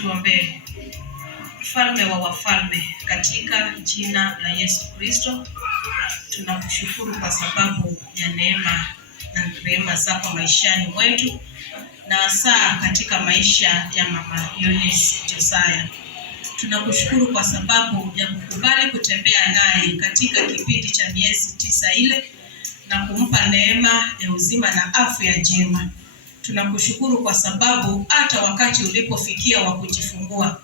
Tuombe. Mfalme wa wafalme, katika jina la Yesu Kristo, tunakushukuru kwa sababu ya neema na rehema zako maishani mwetu, na hasa katika maisha ya Mama Eunice Josiah. Tunakushukuru kwa sababu ya kukubali kutembea naye katika kipindi cha miezi 9 ile na kumpa neema ya uzima na afya njema. Tunakushukuru kwa sababu hata wakati ulipofikia wa kujifungua,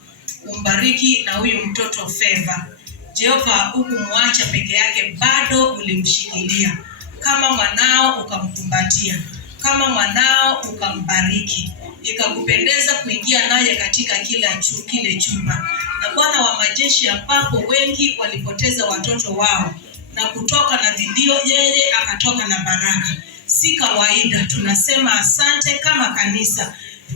umbariki na huyu mtoto Favor. Jehova, hukumwacha peke yake, bado ulimshikilia kama mwanao, ukamkumbatia kama mwanao, ukambariki. Ikakupendeza kuingia naye katika kile chumba. Na Bwana wa majeshi, ambapo wengi walipoteza watoto wao na kutoka na video, yeye akatoka na baraka. Si kawaida. Tunasema asante kama kanisa.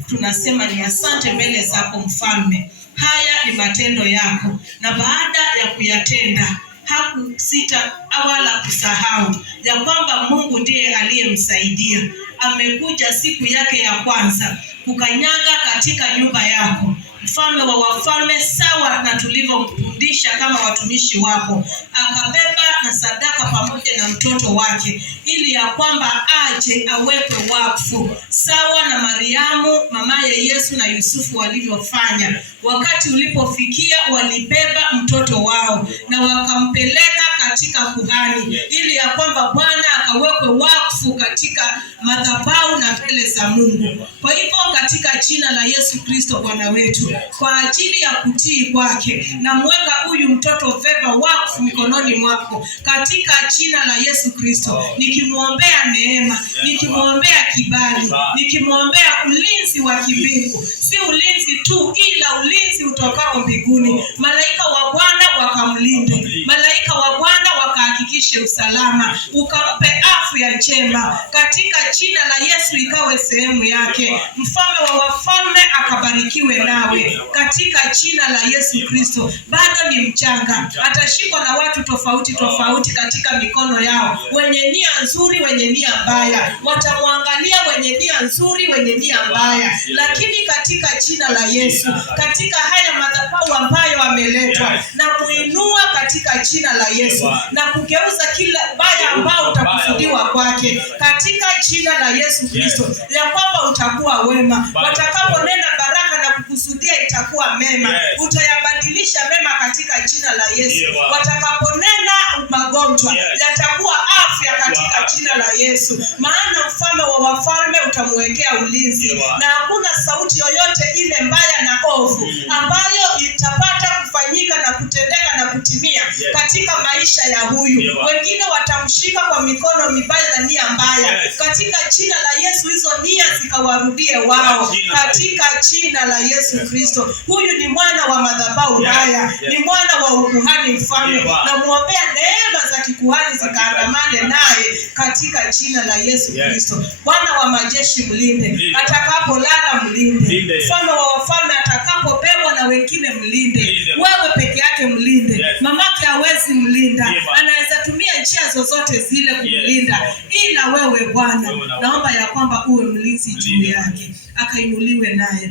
Tunasema ni asante mbele zako Mfalme. Haya ni matendo yako, na baada ya kuyatenda hakusita wala kusahau ya kwamba Mungu ndiye aliyemsaidia. Amekuja siku yake ya kwanza kukanyaga katika nyumba yako, Mfalme wa wafalme, sawa na tulivyomfundisha kama watumishi wako. Akabeba na sadaka pamoja na mtoto wake, ili ya kwamba aje awekwe wakfu, sawa na Mariamu mamaye Yesu na Yusufu walivyofanya. Wakati ulipofikia, walibeba mtoto wao na wakampeleka katika kuhani, ili ya kwamba Bwana akawekwe wakfu katika madhabahu na mbele za Mungu. Kwa hivyo katika jina la Yesu Kristo Bwana wetu, kwa ajili ya kutii kwake, na mweka huyu mtoto Favor wakfu mikononi mwako katika jina la Yesu Kristo, nikimwombea neema, nikimwombea kibali, nikimwombea ulinzi wa kimbingu. Si ulinzi tu, ila ulinzi utokao mbinguni. Malaika wa Bwana wakamlinde, malaika wa Bwana wakahakikishe usalama, ukampe afya njema katika jina la Yesu, ikawe sehemu yake. Mfalme wa wafalme akabarikiwe nawe katika jina la Yesu Kristo. Bado ni mchanga, atashikwa na watu tofauti katika mikono yao, wenye nia nzuri, wenye nia mbaya. Watamwangalia wenye nia nzuri, wenye nia mbaya, lakini katika jina la Yesu, katika haya madhabahu ambayo ameletwa, na kuinua katika jina la Yesu, na kugeuza kila baya ambao utakusudiwa kwake katika jina la Yesu Kristo, ya kwamba utakuwa wema. Watakaponena baraka na kukusudia, itakuwa mema. Utayabadilisha mema katika jina la Yesu. Watakaponena magonjwa, yatakuwa afya katika jina la Yesu. Maana Mfalme wa wafalme utamwekea ulinzi, na hakuna sauti yoyote ile mbaya na ovu ambayo itapata kufanyika na kutendeka na kutimia katika maisha ya huyu. Wengine watamshika kwa mikono mibaya na nia mbaya, katika jina la Yesu hizo nia zikawarudie wao katika jina la Yesu Kristo. Huyu ni mwana wa madhabahu haya, ni mwana wa ukuhani Mfalme, na muombea neema za kikuhani zikaandamane naye katika jina la Yesu Kristo. Bwana wa majeshi mlinde, atakapolala mlinde. Mfalme wa wafalme, atakapobebwa na wengine mlinde. Wewe peke yake mlinde. Mamake hawezi mlinda, anaweza tumia njia zozote zile kumlinda, ila wewe Bwana, naomba ya kwamba uwe mlinzi juu yake, akainuliwe nawe,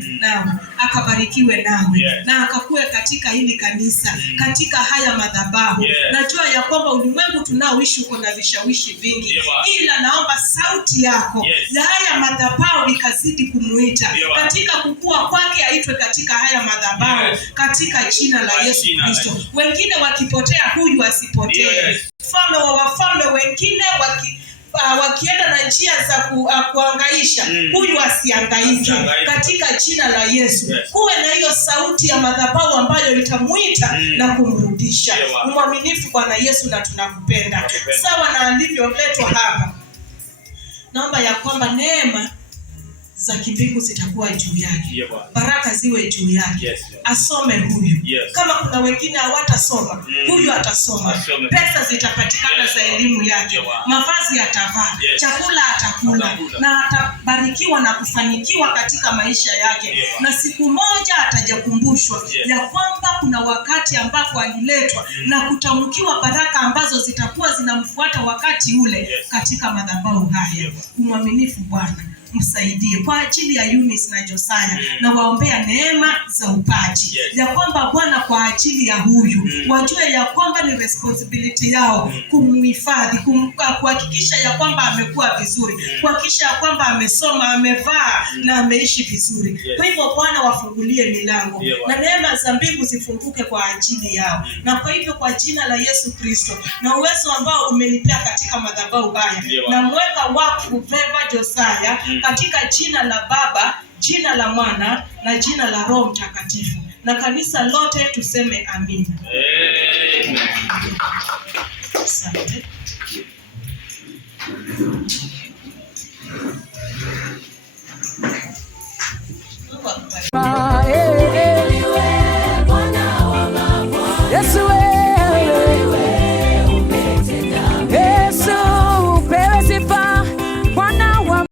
akabarikiwe nawe, na akakue katika hili kanisa, katika haya madhabahu. Najua ya kwamba ulimwengu tunaoishi uko na vishawishi vingi, ila naomba sauti yako ya haya madhabahu ikazidi kumuita katika kukua kwake, aitwe katika haya madhabahu katika jina la Yesu Kristo. Wengine wakipotea, huyu asipotee. Mfalme wa wafalme, wengine wakienda na njia za kuangaisha, huyu asiangaike katika jina la Yesu. Kuwe na hiyo sauti ya madhabahu ambayo itamuita na kumrudisha. Mwaminifu Bwana Yesu, na tunakupenda sawa na alivyoletwa hapa. Naomba ya kwamba neema za kimbingu zitakuwa juu yake, baraka ziwe juu yake. Asome huyu. Kama kuna wengine hawatasoma, huyu atasoma. Pesa zitapatikana za elimu yake, mavazi atavaa, chakula atakula, na atabarikiwa na kufanikiwa katika maisha yake. Na siku moja atajakumbushwa ya kwamba kuna wakati ambapo aliletwa na kutamkiwa baraka ambazo zitakuwa zinamfuata wakati ule katika madhabahu haya. Mwaminifu Bwana. msaidie. Kwa ajili ya Eunice na Josiah na waombea neema za upaji, ya kwamba Bwana kwa ajili ya huyu wajue ya kwamba ni responsibility yao kumhifadhi, kuhakikisha ya kwamba amekuwa vizuri, kuhakikisha ya kwamba amesoma, amevaa na ameishi vizuri. Kwa hivyo Bwana wafungulie milango na neema za mbingu zifunguke kwa ajili yao. Na kwa hivyo kwa jina la Yesu Kristo na uwezo ambao umenipea katika madhabahu haya, na mweka wakfu Favor Josiah katika jina la Baba, jina la Mwana na jina la Roho Mtakatifu. Na kanisa lote tuseme amina. Asante.